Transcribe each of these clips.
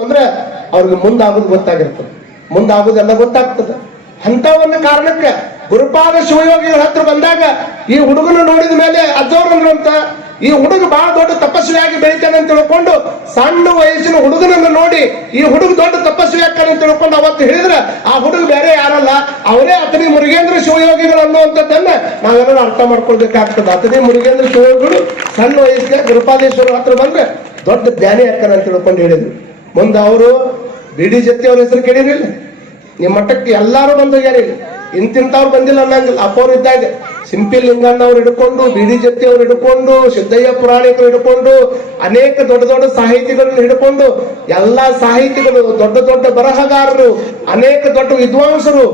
ಅಂದ್ರೆ ಅವ್ರಿಗೆ ಮುಂದಾಗೋದು ಗೊತ್ತಾಗಿರ್ತದೆ, ಮುಂದಾಗೋದೆಲ್ಲ ಗೊತ್ತಾಗ್ತದೆ. ಅಂತ ಒಂದು ಕಾರಣಕ್ಕೆ ಗುರುಪಾದ ಶಿವಯೋಗಿಗಳ ಹತ್ರ ಬಂದಾಗ ಈ ಹುಡುಗನ ನೋಡಿದ ಮೇಲೆ ಅಜ್ಜವ್ರಂದ್ರು ಅಂತ, ಈ ಹುಡುಗ ಬಹಳ ದೊಡ್ಡ ತಪಸ್ವಿಯಾಗಿ ಬೆಳಿತಾನೆ ಅಂತ ತಿಳ್ಕೊಂಡು ಸಣ್ಣ ವಯಸ್ಸಿನ ಹುಡುಗನನ್ನು ನೋಡಿ ಈ ಹುಡುಗ ದೊಡ್ಡ ತಪಸ್ವಿ ಆಗ್ತಾನೆ ಅಂತ ತಿಳ್ಕೊಂಡು ಅವತ್ತು ಹೇಳಿದ್ರೆ ಆ ಹುಡುಗ ಬೇರೆ ಯಾರಲ್ಲ, ಅವರೇ ಅತನಿ ಮುರುಗೇಂದ್ರ ಶಿವಯೋಗಿಗಳು ಅನ್ನುವಂಥದ್ದನ್ನ ನಾವೆಲ್ಲರೂ ಅರ್ಥ ಮಾಡ್ಕೊಳ್ಬೇಕಾಗ್ತದೆ. ಅತನಿ ಮುರುಗೇಂದ್ರ ಶಿವಯೋಗಿಗಳು ಸಣ್ಣ ವಯಸ್ಸಿಗೆ ಗುರುಪಾದೇಶ್ವರ ಹತ್ರ ಬಂದ್ರೆ ದೊಡ್ಡ ಜ್ಞಾನಿ ಆಗ್ತಾನೆ ಅಂತ ತಿಳ್ಕೊಂಡು ಹೇಳಿದ್ರು. ಮುಂದೆ ಅವರು ಬಿಡಿ ಜೊತೆ ಅವ್ರ ಹೆಸರು ಕೇಳಿರಿಲ್ಲ, ನಿಮ್ಮ ಮಠಕ್ಕೆ ಎಲ್ಲಾರು ಬಂದು ಹೋಗ್ಯಾರಿ, ಇಂತಿಂತವ್ರು ಬಂದಿಲ್ಲ ಅನ್ನಂಗಿಲ್ಲ. ಅಪ್ಪವ್ರು ಇದ್ದಾಗ ಸಿಂಪಲ್ ಲಿಂಗಣ್ಣ ಅವ್ರು ಹಿಡ್ಕೊಂಡು, ಬಿಡಿ ಜೊತೆ ಅವ್ರು ಹಿಡ್ಕೊಂಡು, ಸಿದ್ದಯ್ಯ ಪುರಾಣಿಕರು ಹಿಡ್ಕೊಂಡು, ಅನೇಕ ದೊಡ್ಡ ದೊಡ್ಡ ಸಾಹಿತಿಗಳನ್ನ ಹಿಡ್ಕೊಂಡು, ಎಲ್ಲಾ ಸಾಹಿತಿಗಳು, ದೊಡ್ಡ ದೊಡ್ಡ ಬರಹಗಾರರು, ಅನೇಕ ದೊಡ್ಡ ವಿದ್ವಾಂಸರು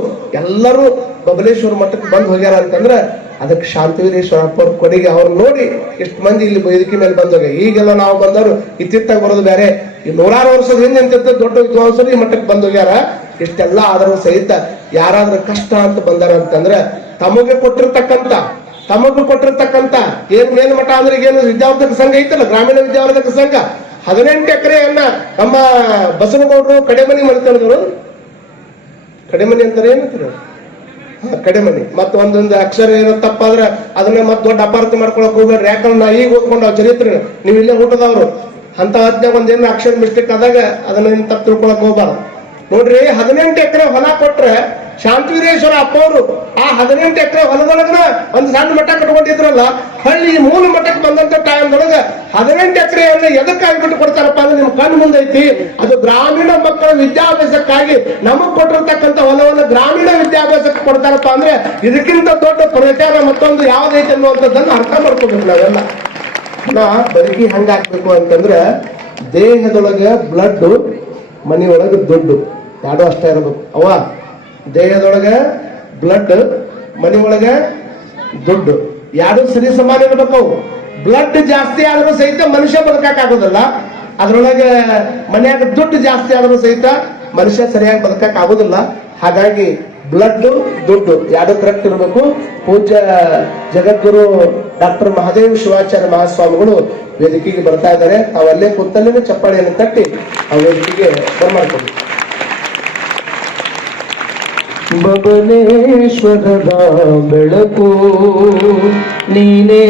ಎಲ್ಲರೂ ಬಬಲೇಶ್ವರ ಮಠಕ್ಕೆ ಬಂದು ಹೋಗ್ಯಾರ ಅಂತಂದ್ರೆ ಅದಕ್ಕೆ ಶಾಂತವೀರೇಶ್ವರ ಅಪ್ಪವ್ರ ಕೊಡುಗೆ. ಅವ್ರು ನೋಡಿ ಎಷ್ಟು ಮಂದಿ ಇಲ್ಲಿ ವೇದಿಕೆ ಮೇಲೆ ಬಂದೋಗ. ಈಗೆಲ್ಲ ನಾವು ಬಂದವರು ಇತ್ತಿತ್ತಾಗ ಬರೋದು ಬೇರೆ, ಈ ನೂರಾರು ವರ್ಷದ ಹಿಂದೆ ನಿಂತಿದ್ದ ದೊಡ್ಡ ವಿದ್ವಾಂಸರು ಈ ಮಠಕ್ಕೆ ಬಂದು ಹೋಗ್ಯಾರ. ಇಷ್ಟೆಲ್ಲ ಆದರೂ ಸಹಿತ ಯಾರಾದ್ರೂ ಕಷ್ಟ ಅಂತ ಬಂದಾರ ಅಂತಂದ್ರೆ ತಮಗೆ ಕೊಟ್ಟಿರ್ತಕ್ಕಂಥ ಏನ್ ಮೇಲ್ ಮಠ ಅಂದ್ರೆ ಏನು ವಿದ್ಯಾವರ್ಧಕ ಸಂಘ ಐತಲ್ಲ, ಗ್ರಾಮೀಣ ವಿದ್ಯಾವರ್ಧಕ ಸಂಘ 18 ಎಕರೆಯನ್ನ ನಮ್ಮ ಬಸವನಗೌಡರು ಕಡೆಮನಿ ಮಾಡ್ತಿದ್ರು. ಕಡೆಮನಿ ಅಂತಾರೆ ಏನಂತಾರೆ, ಕಡೆಮನಿ. ಮತ್ತ ಒಂದೊಂದು ಅಕ್ಷರ ಏನೋ ತಪ್ಪಾದ್ರೆ ಅದನ್ನ ಮತ್ತೆ ದೊಡ್ಡ ಅಪಾರ್ಥ ಮಾಡ್ಕೊಳಕ್ ಹೋಗ್ಬೇಡ್ರಿ. ಯಾಕಂದ್ರೆ ನಾ ಈಗ ಓದ್ಕೊಂಡು ಆ ಚರಿತ್ರೆ ನೀವು ಇಲ್ಲೇ ಊಟದವ್ರು ಅಂತ ಹೊತ್ನಾಗ ಒಂದೇನು ಅಕ್ಷರ ಮಿಸ್ಟೇಕ್ ಆದಾಗ ಅದನ್ನ ತಪ್ಪು ತಿಳ್ಕೊಳಕ್ ಹೋಗ್ಬಾರ್ದು. ನೋಡ್ರಿ, 18 ಎಕರೆ ಹೊಲ ಕೊಟ್ರೆ ಶಾಂತವೀರೇಶ್ವರ ಅಪ್ಪವರು ಆ 18 ಎಕರೆ ಹೊಲದೊಳಗನ ಒಂದು ಸಣ್ಣ ಮಠ ಕಟ್ಕೊಂಡಿದ್ರಲ್ಲ, ಹಳ್ಳಿ ಮೂಲ ಮಠಕ್ಕೆ ಬಂದಂತ ಟೈಮ್ದೊಳಗ 18 ಎಕರೆಯನ್ನ ಎದಕ್ಕಾಗಿ ಬಿಟ್ಟು ಕೊಡ್ತಾರಪ್ಪ ಅಂದ್ರೆ ನಿಮ್ ಕಣ್ಣು ಮುಂದೈತಿ, ಅದು ಗ್ರಾಮೀಣ ಮಕ್ಕಳ ವಿದ್ಯಾಭ್ಯಾಸಕ್ಕಾಗಿ ನಮಗ್ ಕೊಟ್ಟಿರ್ತಕ್ಕಂಥ ಹೊಲವನ್ನು ಗ್ರಾಮೀಣ ವಿದ್ಯಾಭ್ಯಾಸಕ್ಕೆ ಕೊಡ್ತಾರಪ್ಪ ಅಂದ್ರೆ ಇದಕ್ಕಿಂತ ದೊಡ್ಡ ಪ್ರಚಾರ ಮತ್ತೊಂದು ಯಾವ್ದೈತೆ ಅನ್ನುವಂಥದ್ದನ್ನು ಅರ್ಥ ಮಾಡ್ಕೋಬೇಕು ನಾವೆಲ್ಲ. ಬದುಕಿ ಹಂಗಾಕ್ಬೇಕು ಅಂತಂದ್ರೆ ದೇಹದೊಳಗೆ ಬ್ಲಡ್, ಮನೆಯೊಳಗೆ ದುಡ್ಡು ಎರಡು ಅಷ್ಟೇ ಇರಬೇಕು. ಅವ ದೇಹದೊಳಗೆ ಬ್ಲಡ್, ಮನೆಯೊಳಗೆ ದುಡ್ಡು ಎರಡು ಸರಿ ಸಮಾನ ಇರ್ಬೇಕು. ಅವು ಬ್ಲಡ್ ಜಾಸ್ತಿ ಆದ್ರೂ ಸಹಿತ ಮನುಷ್ಯ ಬದುಕಾಗೋದಿಲ್ಲ, ಅದ್ರೊಳಗೆ ಮನೆಯಾಗ ದುಡ್ಡು ಜಾಸ್ತಿ ಆದ್ರೂ ಸಹಿತ ಮನುಷ್ಯ ಸರಿಯಾಗಿ ಬದುಕಕ್ ಆಗೋದಿಲ್ಲ. ಹಾಗಾಗಿ ಬ್ಲಡ್, ದುಡ್ಡು ಎರಡು ಕರೆಕ್ಟ್ ಇರಬೇಕು. ಪೂಜ್ಯ ಜಗದ್ಗುರು ಡಾಕ್ಟರ್ ಮಹಾದೇವ ಶಿವಾಚಾರ್ಯ ಮಹಾಸ್ವಾಮಿಗಳು ವೇದಿಕೆಗೆ ಬರ್ತಾ ಇದ್ದಾರೆ. ಅವಲ್ಲೇ ಕೂತಲ್ಲೇ ಚಪ್ಪಾಳಿಯನ್ನು ತಟ್ಟಿ ಆ ವೇದಿಕೆಗೆ ಬರ್ಮಾಡ್ಕೊಂಡು. ಬಬಲೇಶ್ವರದ ಬೆಳಕು ನೀನೇ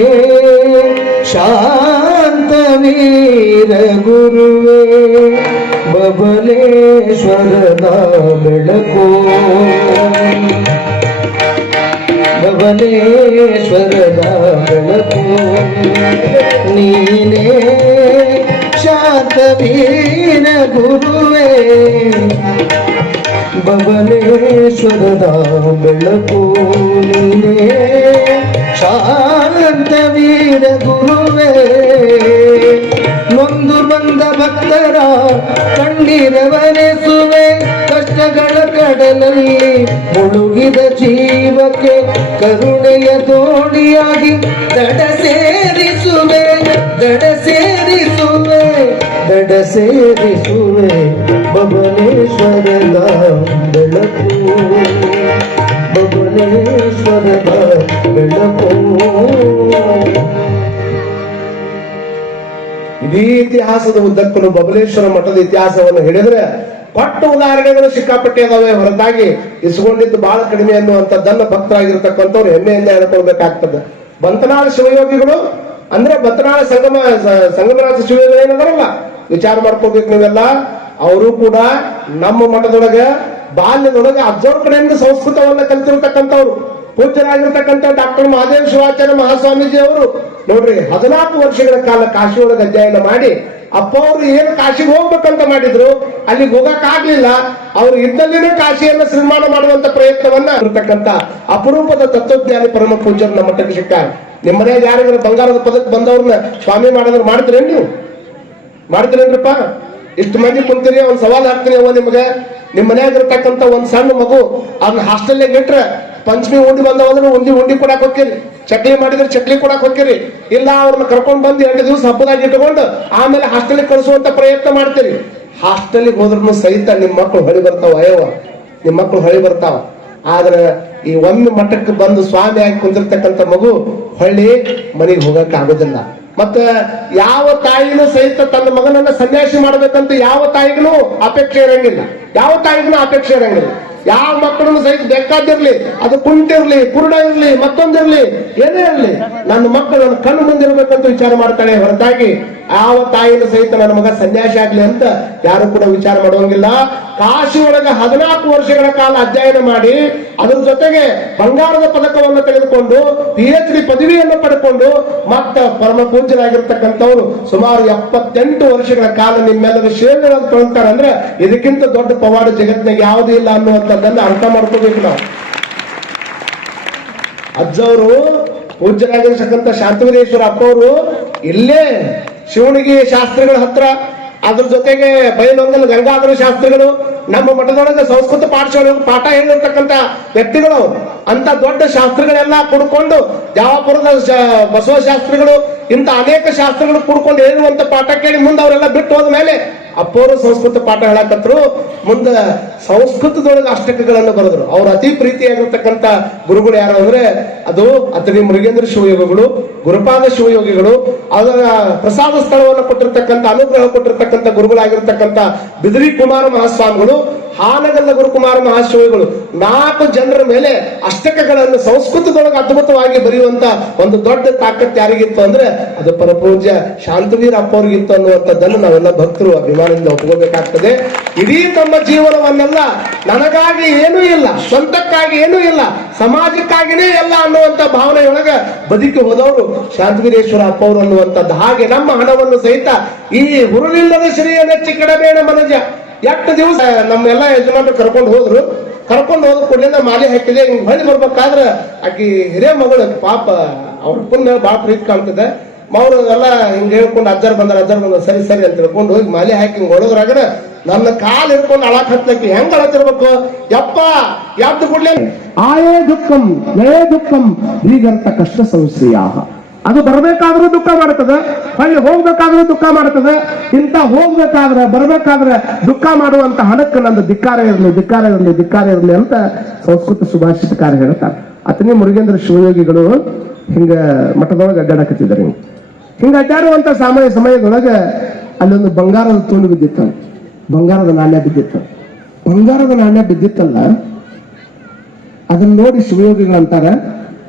ಶಾಂತವೀರ ಗುರುವೇ, ಬಬಲೇಶ್ವರದ ಬೆಳಕು, ಬಬಲೇಶ್ವರದ ಬೆಳಕು ನೀನೇ ಶಾಂತವೀರ ಗುರುವೇ, ಬಬಲೇಶ್ವರದ ಬೆಳಕು ನೀನೇ ಶಾಂತವೀರ ಗುರುವೇ. ನೊಂದು ಬಂದ ಭಕ್ತರ ಕಣ್ಣೀರವರೆಸುವೆ, ಕಷ್ಟಗಳ ಕಡಲಲ್ಲಿ ಮುಳುಗಿದ ಜೀವಕ್ಕೆ ಕರುಣೆಯ ದೋಣಿಯಾಗಿ ದಡ ಸೇರಿಸುವೆ, ದಡ ಸೇರಿಸುವೆ, ದಡ ಸೇರಿಸುವೆ, ಬಬಲೇಶ್ವರದ ಬೆಳಕು, ಬಬಲೇಶ್ವರದ ಬೆಳಕು. ಇಡೀ ಇತಿಹಾಸದ ಉದ್ದಕ್ಕೂ ಬಬಲೇಶ್ವರ ಮಠದ ಇತಿಹಾಸವನ್ನು ಹೇಳಿದ್ರೆ ಕೊಟ್ಟ ಉದಾಹರಣೆಗಳು ಸಿಕ್ಕಾಪಟ್ಟೆ ಅದಾವೆ, ಹೊರತಾಗಿ ಇಸ್ಕೊಂಡಿದ್ದು ಬಹಳ ಕಡಿಮೆ ಅನ್ನುವಂಥದ್ದನ್ನ ಭಕ್ತರಾಗಿರ್ತಕ್ಕಂಥವ್ರು ಹೆಮ್ಮೆಯಿಂದ ಹೇಳ್ಕೊಳ್ಬೇಕಾಗ್ತದೆ. ಬಂತನಾಳ ಶಿವಯೋಗಿಗಳು ಅಂದ್ರೆ ಬಂತನಾಳ ಸಂಗಮನಾಥ ಶಿವಯೋಗಿಗಳು ಏನದಾರಲ್ಲ, ವಿಚಾರ ಮಾಡ್ಕೋಬೇಕು ನೀವೆಲ್ಲ. ಅವರು ಕೂಡ ನಮ್ಮ ಮಠದೊಳಗೆ ಬಾಲ್ಯದೊಳಗೆ ಅಜ್ಜವ್ರ ಕಡೆಯಿಂದ ಸಂಸ್ಕೃತವನ್ನ ಕಲಿತಿರ್ತಕ್ಕಂಥವ್ರು. ಪೂಜ್ಯರಾಗಿರ್ತಕ್ಕಂಥ ಡಾಕ್ಟರ್ ಮಹಾದೇವ ಶಿವಾಚಾರ್ಯ ಮಹಾಸ್ವಾಮೀಜಿ ಅವರು ನೋಡ್ರಿ 14 ವರ್ಷಗಳ ಕಾಲ ಕಾಶಿಯೊಳಗೆ ಅಧ್ಯಯನ ಮಾಡಿ ಅಪ್ಪ ಅವರು ಏನು ಕಾಶಿಗೆ ಹೋಗ್ಬೇಕಂತ ಮಾಡಿದ್ರು, ಅಲ್ಲಿಗೆ ಹೋಗಕ್ ಆಗ್ಲಿಲ್ಲ. ಅವ್ರು ಇದ್ದಲ್ಲಿನೂ ಕಾಶಿಯನ್ನ ನಿರ್ಮಾಣ ಮಾಡುವಂತ ಪ್ರಯತ್ನವನ್ನ ಇರತಕ್ಕಂತ ಅಪರೂಪದ ತತ್ವಜ್ಞಾನಿ ಪರಮ ಪೂಜ್ಯರು ನಮ್ಮ ಮಠಕ್ಕೆ ಸಿಕ್ಕಾರೆ. ನಿಮ್ಮ ಮನೆಯಾಗ ಯಾರಿಗಾರ ಬಂಗಾರದ ಪದಕ ಬಂದವ್ರನ್ನ ಸ್ವಾಮಿ ಮಾಡಿದ್ರೆ ಮಾಡ್ತೀರೇನ್ ನೀವು? ಮಾಡ್ತೀರೇನ್ರಪ್ಪ? ಇಷ್ಟು ಮಂದಿ ಕುಂತೀರಿ, ಒಂದ್ ಸವಾಲ್ ಹಾಕ್ತೀನಿ ಅವ ನಿಮ್ಗೆ. ನಿಮ್ ಮನೆಯಾಗಿರ್ತಕ್ಕಂಥ ಒಂದ್ ಸಣ್ಣ ಮಗು ಅದನ್ನ ಹಾಸ್ಟೆಲ್ನಾಗ ಇಟ್ರೆ ಪಂಚಮಿ ಉಂಡಿ ಬಂದವಂದ್ರೆ ಉಂಡಿ ಕೊಡಾಕ್ ಹೋಗ್ತೀರಿ, ಚಕ್ಲಿ ಮಾಡಿದ್ರೆ ಚಕ್ಲಿ ಕೊಡಾಕ್ ಹೋಗ್ತೀರಿ, ಇಲ್ಲ ಅವ್ರನ್ನ ಕರ್ಕೊಂಡ್ ಬಂದು 2 ದಿವಸ ಹಬ್ಬದಾಗಿ ಇಟ್ಕೊಂಡು ಆಮೇಲೆ ಹಾಸ್ಟೆಲ್ಗೆ ಕಳಿಸುವಂತ ಪ್ರಯತ್ನ ಮಾಡ್ತೀರಿ. ಹಾಸ್ಟೆಲ್ಗೆ ಹೋದ್ರೂ ಸಹಿತ ನಿಮ್ ಮಕ್ಕಳು ಹೊಳಿ ಬರ್ತಾವ, ಅಯ್ಯವ ನಿಮ್ ಮಕ್ಕಳು ಹೊಳಿ ಬರ್ತಾವ. ಆದ್ರೆ ಈ ಒಂದು ಮಠಕ್ಕೆ ಬಂದು ಸ್ವಾಮಿ ಆಗಿ ಕುಂದಿರ್ತಕ್ಕಂಥ ಮಗು ಹೊಳ್ಳಿ ಮನೆಗೆ ಹೋಗಕ್ಕೆ ಆಗೋದಿಲ್ಲ. ಮತ್ತೆ ಯಾವ ತಾಯಿನೂ ಸಹಿತ ತನ್ನ ಮಗನನ್ನ ಸನ್ಯಾಸಿ ಮಾಡ್ಬೇಕಂತ ಯಾವ ತಾಯಿಗೂ ಅಪೇಕ್ಷೆ ಇರಂಗಿಲ್ಲ, ಯಾವ ತಾಯಿಗೂ ಅಪೇಕ್ಷೆ ಇರಂಗಿಲ್ಲ. ಯಾವ ಮಕ್ಕಳನ್ನು ಸಹಿತ ಬೇಕಾದಿರ್ಲಿ, ಅದು ಕುಂಟಿರ್ಲಿ, ಕುರುಡ ಇರ್ಲಿ, ಮತ್ತೊಂದಿರ್ಲಿ, ಏನೇ ಇರ್ಲಿ, ನನ್ನ ಮಕ್ಕಳು ನನ್ನ ಕಣ್ಣು ಮುಂದಿರ್ಬೇಕಂತ ವಿಚಾರ ಮಾಡ್ತಾಳೆ ಹೊರತಾಗಿ ಯಾವ ತಾಯಿನ ಸಹಿತ ನನ್ನ ಮಗ ಸನ್ಯಾಸಿ ಆಗ್ಲಿ ಅಂತ ಯಾರು ಕೂಡ ವಿಚಾರ ಮಾಡುವಂಗಿಲ್ಲ. ಕಾಶಿ ಒಳಗೆ 14 ವರ್ಷಗಳ ಕಾಲ ಅಧ್ಯಯನ ಮಾಡಿ ಅದ್ರ ಜೊತೆಗೆ ಬಂಗಾರದ ಪದಕವನ್ನು ತೆಗೆದುಕೊಂಡು PhD ಪದವಿಯನ್ನು ಪಡ್ಕೊಂಡು ಮತ್ತ ಪರಮ ಪೂಜ್ಯರಾಗಿರ್ತಕ್ಕಂಥವ್ರು ಸುಮಾರು 78 ವರ್ಷಗಳ ಕಾಲ ನಿಮ್ಮೆಲ್ಲರ ಸೇವೆಗಳನ್ನು ತೊಗೊಳ್ತಾರೆ ಅಂದ್ರೆ ಇದಕ್ಕಿಂತ ದೊಡ್ಡ ಪವಾಡ ಜಗತ್ತಿನಾಗ ಯಾವುದೂ ಇಲ್ಲ ಅನ್ನುವಂಥದ್ದನ್ನ ಅರ್ಥ ಮಾಡ್ಕೋಬೇಕು ನಾವು. ಅಜ್ಜವರು ಪೂಜ್ಯರಾಗಿರ್ತಕ್ಕಂಥ ಶಾಂತವೀರೇಶ್ವರ ಅಪ್ಪವರು ಇಲ್ಲೇ ಶಿವಣಿಗೆ ಶಾಸ್ತ್ರಿಗಳ ಹತ್ರ, ಅದ್ರ ಜೊತೆಗೆ ಬೈಲೊಂಗಲ್ ಗಂಗಾಧರ ಶಾಸ್ತ್ರಿಗಳು, ನಮ್ಮ ಮಠದೊಳಗೆ ಸಂಸ್ಕೃತ ಪಾಠಶಾಲೆ ಪಾಠ ಹೇಳಿರ್ತಕ್ಕಂಥ ವ್ಯಕ್ತಿಗಳು, ಅಂತ ದೊಡ್ಡ ಶಾಸ್ತ್ರಿಗಳೆಲ್ಲ ಕುಡ್ಕೊಂಡು ಜಾವಾಪುರದ ಬಸವ ಶಾಸ್ತ್ರಿಗಳು, ಇಂಥ ಅನೇಕ ಶಾಸ್ತ್ರಗಳು ಕುಡ್ಕೊಂಡು ಹೇಳುವಂತ ಪಾಠ ಕೇಳಿ ಮುಂದೆ ಅವರೆಲ್ಲ ಬಿಟ್ಟು ಹೋದ್ಮೇಲೆ ಅಪ್ಪವರು ಸಂಸ್ಕೃತ ಪಾಠ ಹೇಳಕತ್ರು. ಮುಂದೆ ಸಂಸ್ಕೃತದೊಳಗೆ ಅಷ್ಟಕಗಳನ್ನು ಬರೆದ್ರು. ಅವ್ರ ಅತಿ ಪ್ರೀತಿಯಾಗಿರ್ತಕ್ಕಂಥ ಗುರುಗಳು ಯಾರು ಅಂದ್ರೆ ಅದು ಅತನಿ ಮೃಗೇಂದ್ರ ಶಿವಯೋಗಿಗಳು, ಗುರುಪಾದ ಶಿವಯೋಗಿಗಳು, ಅದರ ಪ್ರಸಾದ ಸ್ಥಳವನ್ನು ಕೊಟ್ಟಿರ್ತಕ್ಕಂಥ ಅನುಗ್ರಹ ಕೊಟ್ಟಿರ್ತಕ್ಕಂಥ ಗುರುಗಳಾಗಿರ್ತಕ್ಕಂಥ ಬಿದಿರಿ ಕುಮಾರ ಮಹಾಸ್ವಾಮಿಗಳು, ಹಾನಗಲ್ಲ ಗುರುಕುಮಾರ ಮಹಾಶಿವಗಳು 4 ಜನರ ಮೇಲೆ ಅಷ್ಟಕಗಳನ್ನು ಸಂಸ್ಕೃತದೊಳಗೆ ಅದ್ಭುತವಾಗಿ ಬರೆಯುವಂತ ಒಂದು ದೊಡ್ಡ ತಾಕತ್ ಯಾರಿಗಿತ್ತು ಅಂದ್ರೆ ಅದು ಪರಪೂಜ್ಯ ಶಾಂತವೀರ ಅಪ್ಪ ಅವ್ರಿಗಿತ್ತು ಅನ್ನುವಂಥದ್ದನ್ನು ನಾವೆಲ್ಲ ಭಕ್ತರು ಅಭಿಮಾನದಿಂದ ಒಪ್ಕೋಬೇಕಾಗ್ತದೆ. ಇಡೀ ತಮ್ಮ ಜೀವನವನ್ನೆಲ್ಲ ನನಗಾಗಿ ಏನೂ ಇಲ್ಲ, ಸ್ವಂತಕ್ಕಾಗಿ ಏನೂ ಇಲ್ಲ, ಸಮಾಜಕ್ಕಾಗಿನೇ ಎಲ್ಲ ಅನ್ನುವಂತ ಭಾವನೆಯೊಳಗೆ ಬದುಕಿ ಹೋದವರು ಶಾಂತವೀರೇಶ್ವರ ಅಪ್ಪ ಅವರು ಅನ್ನುವಂಥದ್ದು. ಹಾಗೆ ನಮ್ಮ ಹಣವನ್ನು ಸಹಿತ ಈ ಹುರುಳಿಲ್ಲದ ಶ್ರೀಯ ನೆಚ್ಚಿ ಕೆಡಬೇಡ ಮನಜ ಎಷ್ಟು ದಿವಸ ನಮ್ಮೆಲ್ಲ ಯಜಮಾನರು ಕರ್ಕೊಂಡು ಹೋದ್ರು ಕೂಡಲಿಂದ ಮಾಲೆ ಹಾಕಿದೆ. ಹಿಂಗ್ ಹೊಳ್ಳಿ ಬರ್ಬೇಕಾದ್ರೆ ಆಕಿ ಹಿರಿಯ ಮಗಳು ಪಾಪ ಅವ್ರ ಪುಣ್ಯ ಬಾಳ ಪ್ರೀತಿ ಕಾಣ್ತದೆ. ಅವ್ರು ಎಲ್ಲ ಹಿಂಗ್ ಹೇಳ್ಕೊಂಡು ಅಜ್ಜರ್ ಬಂದ ಸರಿ ಸರಿ ಅಂತ ಹೇಳ್ಕೊಂಡು ಹೋಗಿ ಮಾಲೆ ಹಾಕಿ ಹಿಂಗ್ ಹೊಡೋದ್ರಾಗ ನನ್ನ ಕಾಲ್ ಹಿಡ್ಕೊಂಡು ಅಳಕ್ ಹತ್ಲಕ್ಕೆ ಹೆಂಗ್ ಅಳತಿರ್ಬೇಕು, ಯಪ್ಪ ಯಾವ್ದು ಕೂಡ್ಲೆ ಆಯೇ ದುಃಖಂ ನಯೇ ದುಃಖಂ ಹೀಗರ್ಥ ಕಷ್ಟ ಸಂಶ್ರಯ. ಅದು ಬರಬೇಕಾದ್ರೂ ದುಃಖ ಮಾಡ್ತದೆ, ಹೊಳ್ಳಿ ಹೋಗ್ಬೇಕಾದ್ರೂ ದುಃಖ ಮಾಡ್ತದೆ. ಇಂಥ ಹೋಗ್ಬೇಕಾದ್ರೆ ಬರಬೇಕಾದ್ರೆ ದುಃಖ ಮಾಡುವಂತ ಹಣಕ್ಕೆ ನಂದು ಧಿಕ್ಕಾರ ಇರಲಿ, ಧಿಕ್ಕಾರ ಇರಲಿ, ಧಿಕ್ಕಾರ ಇರಲಿ ಅಂತ ಸಂಸ್ಕೃತ ಸುಭಾಷಿತಕಾರ ಹೇಳ್ತಾರೆ. ಅತನಿ ಮುರುಗೇಂದ್ರ ಶಿವಯೋಗಿಗಳು ಹಿಂಗ ಮಠದೊಳಗೆ ಅಡ್ಡಾಡಕತ್ತಿದ್ದಾರೆ. ಹಿಂಗ ಅಡ್ಡಾಡುವಂತ ಸಮಯದೊಳಗೆ ಅಲ್ಲೊಂದು ಬಂಗಾರದ ತೂಣು ಬಿದ್ದಿತ್ತು, ಬಂಗಾರದ ನಾಣ್ಯ ಬಿದ್ದಿತ್ತು. ಬಂಗಾರದ ನಾಣ್ಯ ಬಿದ್ದಿತ್ತಲ್ಲ, ಅದನ್ನ ನೋಡಿ ಶಿವಯೋಗಿಗಳು ಅಂತಾರೆ,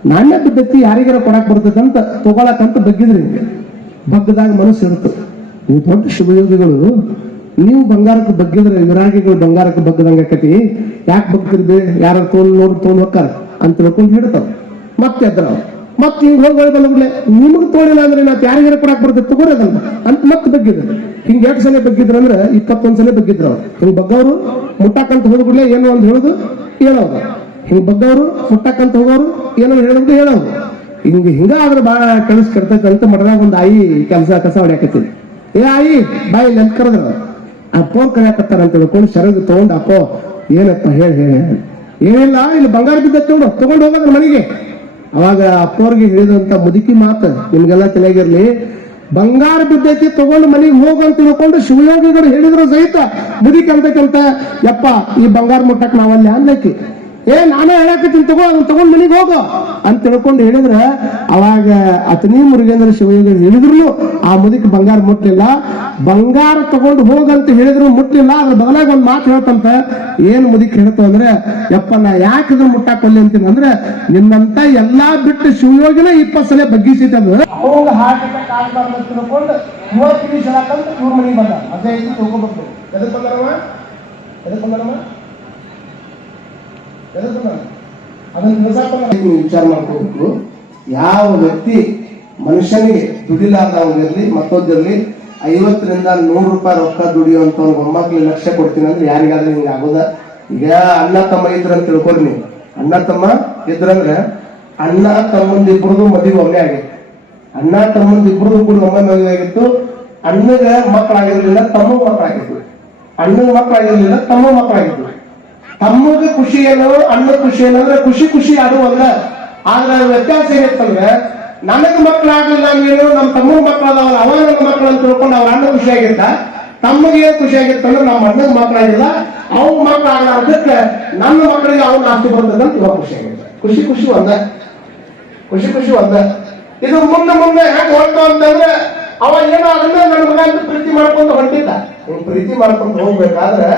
ನಾಣ್ಯ ಬಿದ್ದೈತಿ ಯಾರಿಗಾರ ಕೊಡಕ್ ಬರ್ತೈತೆ ಅಂತ ತಗೊಳಕಂತ ಬಗ್ಗಿದ್ರಿ. ಬಗ್ಗದಾಗ ಮನಸ್ಸು ಇರುತ್ತೆ. ನೀವು ದೊಡ್ಡ ಶಿವಯೋಗಿಗಳು, ನೀವು ಬಂಗಾರಕ್ಕೆ ಬಗ್ಗಿದ್ರೆ ವಿರಾಗಿಗಳು ಬಂಗಾರಕ್ಕೆ ಬಗ್ಗದಂಗ ಆಕತಿ, ಯಾಕೆ ಬಗ್ತಿರ್ಬೇ, ಯಾರ ತೋಲ್ ಹೊಕ್ಕಾರ ಅಂತ ತಿಳ್ಕೊಂಡು ಹಿಡ್ತಾವ. ಮತ್ತೆ ಅದ್ರ ಮತ್ತೆ ಹಿಂಗ್ ಹೋಗ್ಬಲ್ಲ, ನಿಮಗ್ ತೋಳಿಲ್ಲ ಅಂದ್ರೆ ನಾವ್ ಯಾರಿಗಾರ ಕೊಡಕ್ ಬರ್ತೈತೆ ತಗೋರದಲ್ಲ ಅಂತ ಮತ್ತೆ ಬಗ್ಗಿದ್ರು. ಹಿಂಗ್ 2 ಸಲ ಬಗ್ಗಿದ್ರ ಅಂದ್ರೆ 21 ಸಲ ಬಗ್ಗಿದ್ರು ಅವ್ರು. ಹಿಂಗ್ ಬಗ್ಗವ್ರು ಮುಟ್ಟಾಕಂತ ಹೋದ್ಬಿಡ್ಲೆ ಏನು ಅಂತ ಹೇಳುದು ಹೇಳೋದು, ಹಿಂಗ್ ಬಗ್ಗವ್ರು ಮುಟ್ಟಕ್ಕಂತ ಹೋಗೋರು ಏನೋ ಹೇಳಿದ್ರು ಹೇಳೋದು. ಹಿಂಗಾದ್ರೆ ಬಹಳ ಕೆಲಸ ಕೆಡ್ತೈತೆ ಅಂತ ಮಠದಾಗ ಒಂದು ಆಯಿ ಕಸ ಹೊಡ್ಯಾಕತ್ತೀನಿ. ಏ ಆಯಿ ಬಾಯಿ ನೆನ್ತ್ ಕರೆದ್ರ ಅಪ್ಪೋರ್ ಕರೆಯಾಕತ್ತಾರ ಅಂತ ಹೇಳ್ಕೊಂಡು ಸರಗ್ ತಗೊಂಡ್ ಅಪ್ಪೋ ಏನಪ್ಪ ಹೇಳಿ ಏನಿಲ್ಲ, ಇಲ್ಲಿ ಬಂಗಾರ ಬಿದ್ದತ್ತೆ ನೋಡು, ತಗೊಂಡು ಹೋಗೋದ್ರ ಮನೆಗೆ. ಅವಾಗ ಅಪ್ಪವ್ರಿಗೆ ಹೇಳಿದಂತ ಮುದುಕಿ ಮಾತು ನಿಮ್ಗೆಲ್ಲ ತಲೆಗಿರ್ಲಿ, ಬಂಗಾರ ಬಿದ್ದೈತಿ ತಗೊಂಡು ಮನೆಗೆ ಹೋಗಂತ ತಿಳ್ಕೊಂಡು ಶಿವಯೋಗಿಗಳು ಹೇಳಿದ್ರು ಸಹಿತ ಮುದುಕಿ ಅಂತಕ್ಕಂತ ಯಪ್ಪ ಈ ಬಂಗಾರ ಮುಟ್ಟಕ್ ನಾವಲ್ಲಿ ಅನ್ಲಕ್ಕಿ, ನಾನೇ ಹೇಳಕತ್ತೀನಿ ತಗೋ, ಅದನ್ನ ತಗೊಂಡ್ ಮನೆಗೆ ಹೋಗೋ ಅಂತ ತಿಳ್ಕೊಂಡು ಹೇಳಿದ್ರ ಅವಾಗ ಅತನಿ ಮುರುಗೇಂದ್ರ ಶಿವಯೋಗಿಗಳು ಹೇಳಿದ್ರು ಆ ಮುದುಕಿ ಬಂಗಾರ ಮುಟ್ಲಿಲ್ಲ. ಬಂಗಾರ ತಗೊಂಡು ಹೋಗಂತ ಹೇಳಿದ್ರು ಮುಟ್ಲಿಲ್ಲ. ಅದ್ರ ಬದಲಾಗ ಒಂದ್ ಮಾತು ಹೇಳ್ತಂತ. ಏನ್ ಮುದುಕಿ ಹೇಳ್ತು ಅಂದ್ರೆ, ಯಪ್ಪ ನಾ ಯಾಕೆ ಇದನ್ನ ಮುಟ್ಟಾಕೊಲ್ಲಿ ಅಂತೀನಿ ಅಂದ್ರೆ ನಿನ್ನಂತ ಎಲ್ಲಾ ಬಿಟ್ಟು ಶಿವಯೋಗಿನ 20 ಸಲ ಬಗ್ಗಿಸಿದ ಅವಾಗ ಹಾಕಿದ ಕಾಲ್ಬಾರ್ದು ತಿಳ್ಕೊಂಡು 30 ಸಲ ಕಂತ ಇವ್ರ ಮನೆಗೆ ಬಂದ. ಅದೇ ಐತಿ ತಿಳ್ಕೊಬೇಕು. ಎದಕ್ ಬಂದರಮ್ಮ ಅದನ್ನ ವಿಚಾರ ಮಾಡ್ಕೋಬೇಕು. ಯಾವ ವ್ಯಕ್ತಿ ಮನುಷ್ಯನಿಗೆ ದುಡಿಲಾರ್ದವ್ರಿರ್ಲಿ ಮತ್ತೊಂದಿರ್ಲಿ 50 ರಿಂದ 100 ರೂಪಾಯಿ ರೊಕ್ಕ ದುಡಿಯುವಂತವ್ರು ಮೊಮ್ಮಕ್ಳಿಗೆ ಲಕ್ಷ್ಯ ಕೊಡ್ತೀನಿ ಅಂದ್ರೆ ಯಾರಿಗಾದ್ರೂ ಹಿಂಗ ಆಗೋದ. ಈಗ ಅಣ್ಣ ತಮ್ಮ ಇದ್ರಂತ ತಿಳ್ಕೊರಿ ನೀವು. ಅಣ್ಣ ತಮ್ಮ ಇದ್ರಂದ್ರೆ ಅಣ್ಣ ತಮ್ಮಂದಿಬ್ರದು ಮದುವೆ ಒಮ್ಮೆ ಆಗೈತೆ. ಅಣ್ಣ ತಮ್ಮಂದಿಬ್ರದು ಕೂಡ ಒಮ್ಮೆ ಮದುವೆ ಆಗಿತ್ತು. ಅಣ್ಣಗ ಮಕ್ಕಳಾಗಿರ್ಲಿಲ್ಲ, ತಮ್ಮ ಮಕ್ಕಳಾಗಿತ್ತು. ಅಣ್ಣನ ಮಕ್ಕಳಾಗಿರ್ಲಿಲ್ಲ, ತಮ್ಮ ಮಕ್ಕಳಾಗಿತ್ತು. ತಮ್ಮಗೆ ಖುಷಿ ಏನೋ ಅಣ್ಣ ಖುಷಿ ಏನಂದ್ರೆ ಖುಷಿ ಆಡುವಲ್ಲ. ಆದ್ರೆ ವ್ಯತ್ಯಾಸ ಏನಿತ್ತಂದ್ರೆ ನನಗೆ ಮಕ್ಕಳಾಗ್ಲಿಲ್ಲ, ನೀನು ನಮ್ಮ ತಮ್ಮ ಮಕ್ಕಳದವಲ್ಲ, ಅವ ನನ್ನ ಮಕ್ಕಳು ಅಂತ ತಿಳ್ಕೊಂಡು ಅವ್ರ ಅಣ್ಣ ಖುಷಿ ಆಗಿತ್ತ. ತಮ್ಮಗೆ ಏನ್ ಖುಷಿ ಆಗಿತ್ತಂದ್ರೆ ನಮ್ಮ ಅಣ್ಣನ ಮಕ್ಕಳಾಗಿಲ್ಲ, ಅವ್ನ ಮಕ್ಕಳಾಗಲಾರ್ದಕ್ಕೆ ನನ್ನ ಮಕ್ಕಳಿಗೆ ಅವ್ನ ಆಸ್ತಿ ಬರ್ತದಂತ ಇವಾಗ ಖುಷಿ ಆಗಿತ್ತು. ಖುಷಿ ಒಂದ ಇದು ಮುಂದೆ ಮುಂದೆ ಹೆಂಗ್ ಹೊರಟು ಅಂತಂದ್ರೆ ಅವ ಏನೋ ಅದನ್ನ ನನ್ನ ಮಗ ಅಂತ ಪ್ರೀತಿ ಮಾಡ್ಕೊಂಡು ಹೊಂಟಿದ್ದ. ನೀನ್ ಪ್ರೀತಿ ಮಾಡ್ಕೊಂಡು ಹೋಗ್ಬೇಕಾದ್ರೆ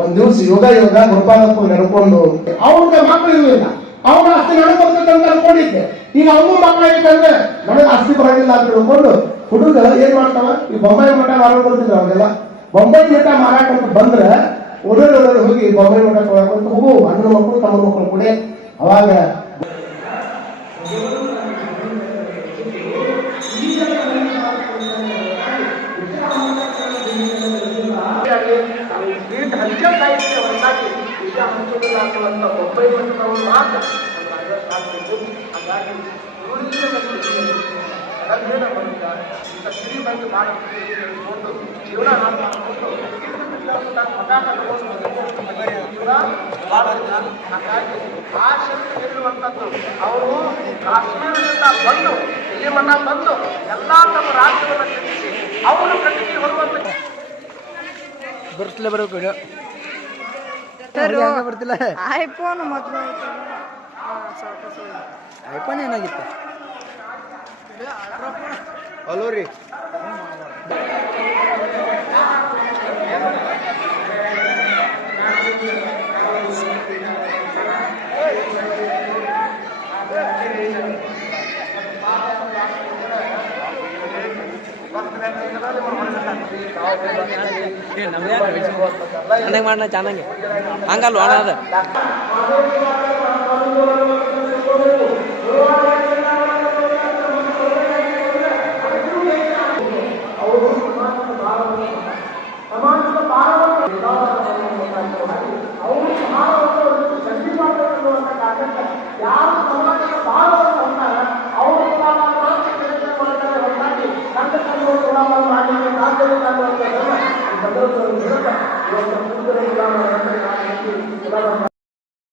ಒಂದ್ ದಿವ್ಸ ಯೋಗ ಗುರುಪಾದಪ್ಪ ನೆನ್ಕೊಂಡು ಅವ್ರಿಗೆ ಮಕ್ಕಳು ಇರಲಿಲ್ಲ, ಅವನ ಆಸ್ತಿ ನನಗೆ ಬರ್ತದೆ ಅಂತ ಅನ್ಕೊಂಡಿದ್ದೆ. ಈಗ ಅವನು ಮಕ್ಕಳಾಗಿತ್ತಂದ್ರೆ ನನಗೆ ಆಸ್ತಿ ಬರೋದಿಲ್ಲ ಅಂತ ತಿಳ್ಕೊಂಡು ಹುಡುಗ ಏನ್ ಮಾಡ್ತಾವ, ಈ ಬೊಂಬಾಯಿ ಮಠ ಮಾರಾಟ ಬರ್ತಿದ್ರು ಅವಾಗೆಲ್ಲ. ಬೊಂಬಾಯಿ ಮಠ ಮಾರಾಟ ಅಂತ ಬಂದ್ರೆ ಓಡೋಡಿ ಹೋಗಿ ಬೊಂಬಾಯಿ ಮಠ ತೊಗೊಳಕಂತ ಹೋಗು ಅಣ್ಣನ ಮಕ್ಕಳು ತಮ್ಮ ಮಕ್ಕಳು ಕೂಡ. ಅವಾಗ ಬೊಂಬೈ ಮಠದವರು ಮಾತ್ರ ಹಾಗಾಗಿ ಶ್ರೀಮಂತ ಮಾಡಿಕೊಂಡು ಜೀವನ ಮಾಡಿಕೊಂಡು ಹಾಗಾಗಿ ಆ ಶಕ್ತಿ ಇರುವಂಥದ್ದು. ಅವರು ಕಾಶ್ಮೀರದಿಂದ ಬಂದು ಇಲ್ಲಿ ಮಠ ಬಂದು ಎಲ್ಲಾ ತಮ್ಮ ರಾಜ್ಯವನ್ನು ತಿಳಿಸಿ ಅವರು ಕಟ್ಟಿಗೆ ಹೊರುವಂತ ಬರ್ತಿಲ್ಲ ಬರೋ ಕಡೆ ಬರ್ತಿಲ್ಲ. ಐಫೋನ್ ಮೊದಲು ಐಫೋನ್ ಏನಾಗಿತ್ತು? ಹಲೋ ರೀ, ಚೆನ್ನಾಗಿ ಮಾಡೋಣ, ಚೆನ್ನಾಗಿ ಹಂಗಲ್ವ ಅಣ್ಣ ಅದು.